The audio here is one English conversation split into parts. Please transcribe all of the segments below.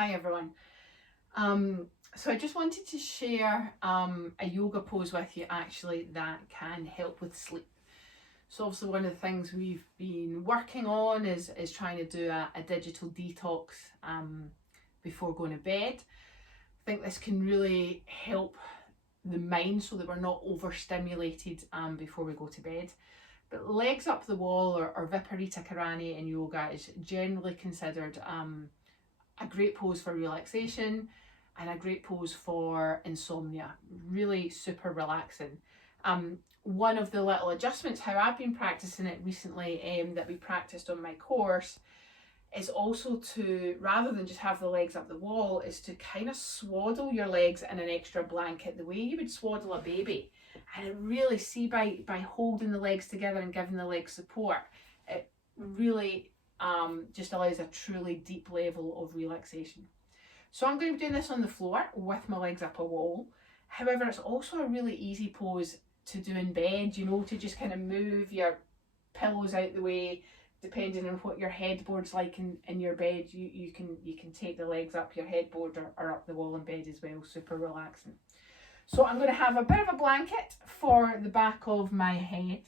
Hi everyone. So I just wanted to share a yoga pose with you actually that can help with sleep. So obviously one of the things we've been working on is trying to do a digital detox before going to bed. I think this can really help the mind so that we're not overstimulated before we go to bed. But legs up the wall or Viparita Karani in yoga is generally considered a great pose for relaxation and a great pose for insomnia. Really super relaxing. One of the little adjustments, how I've been practicing it recently, that we practiced on my course, is also to, rather than just have the legs up the wall, is to kind of swaddle your legs in an extra blanket the way you would swaddle a baby. And I really see by holding the legs together and giving the legs support, it really just allows a truly deep level of relaxation. So I'm going to be doing this on the floor with my legs up a wall. However, it's also a really easy pose to do in bed, you know, to just kind of move your pillows out the way. Depending on what your headboard's like in your bed, you can take the legs up your headboard or up the wall in bed as well. Super relaxing. So I'm going to have a bit of a blanket for the back of my head.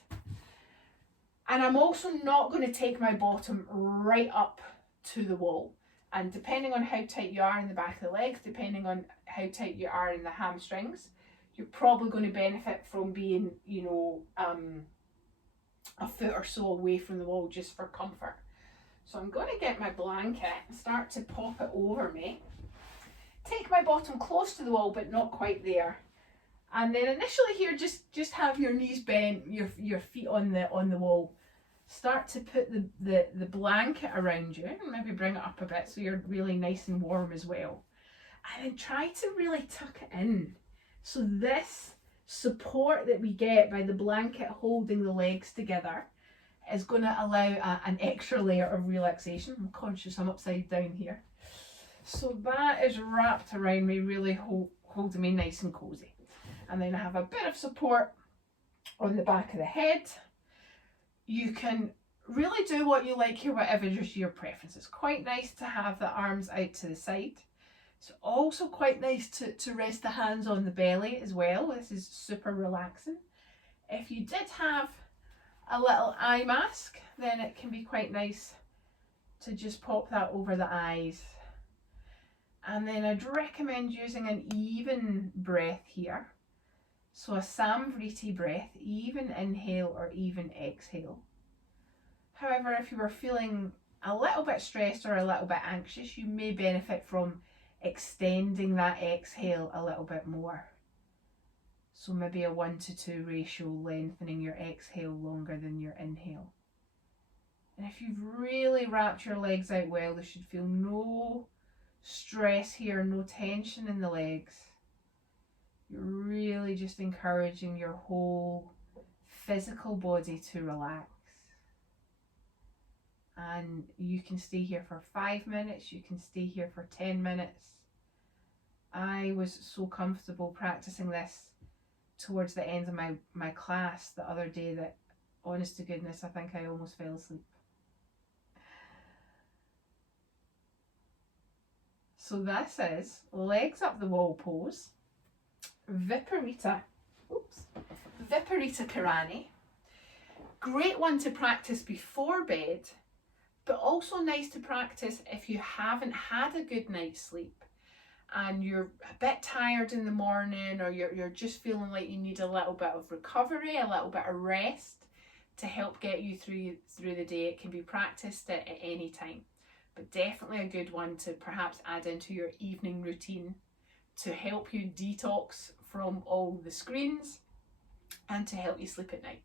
And I'm also not going to take my bottom right up to the wall. And depending on how tight you are in the back of the legs, depending on how tight you are in the hamstrings, you're probably going to benefit from being, you know, a foot or so away from the wall just for comfort. So I'm going to get my blanket and start to pop it over me. Take my bottom close to the wall but not quite there. And then initially here just have your knees bent, your feet on the wall. Start to put the blanket around you and maybe bring it up a bit so you're really nice and warm as well. And then try to really tuck it in. So this support that we get by the blanket holding the legs together is going to allow an extra layer of relaxation. I'm conscious I'm upside down here. So that is wrapped around me, really holding me nice and cozy. And then I have a bit of support on the back of the head. You can really do what you like here, whatever is your preference. It's quite nice to have the arms out to the side. It's also quite nice to rest the hands on the belly as well. This is super relaxing. If you did have a little eye mask, then it can be quite nice to just pop that over the eyes. And then I'd recommend using an even breath here. So a Viparita breath, even inhale or even exhale. However, if you were feeling a little bit stressed or a little bit anxious, you may benefit from extending that exhale a little bit more. So maybe a 1:2 ratio, lengthening your exhale longer than your inhale. And if you've really wrapped your legs out well, there should feel no stress here, no tension in the legs. You're really just encouraging your whole physical body to relax. And you can stay here for 5 minutes, you can stay here for 10 minutes. I was so comfortable practicing this towards the end of my class the other day that, honest to goodness, I think I almost fell asleep. So this is legs up the wall pose. Viparita Karani. Great one to practice before bed, but also nice to practice if you haven't had a good night's sleep and you're a bit tired in the morning, or you're just feeling like you need a little bit of recovery, a little bit of rest to help get you through the day. It can be practiced at any time, but definitely a good one to perhaps add into your evening routine to help you detox from all the screens and to help you sleep at night.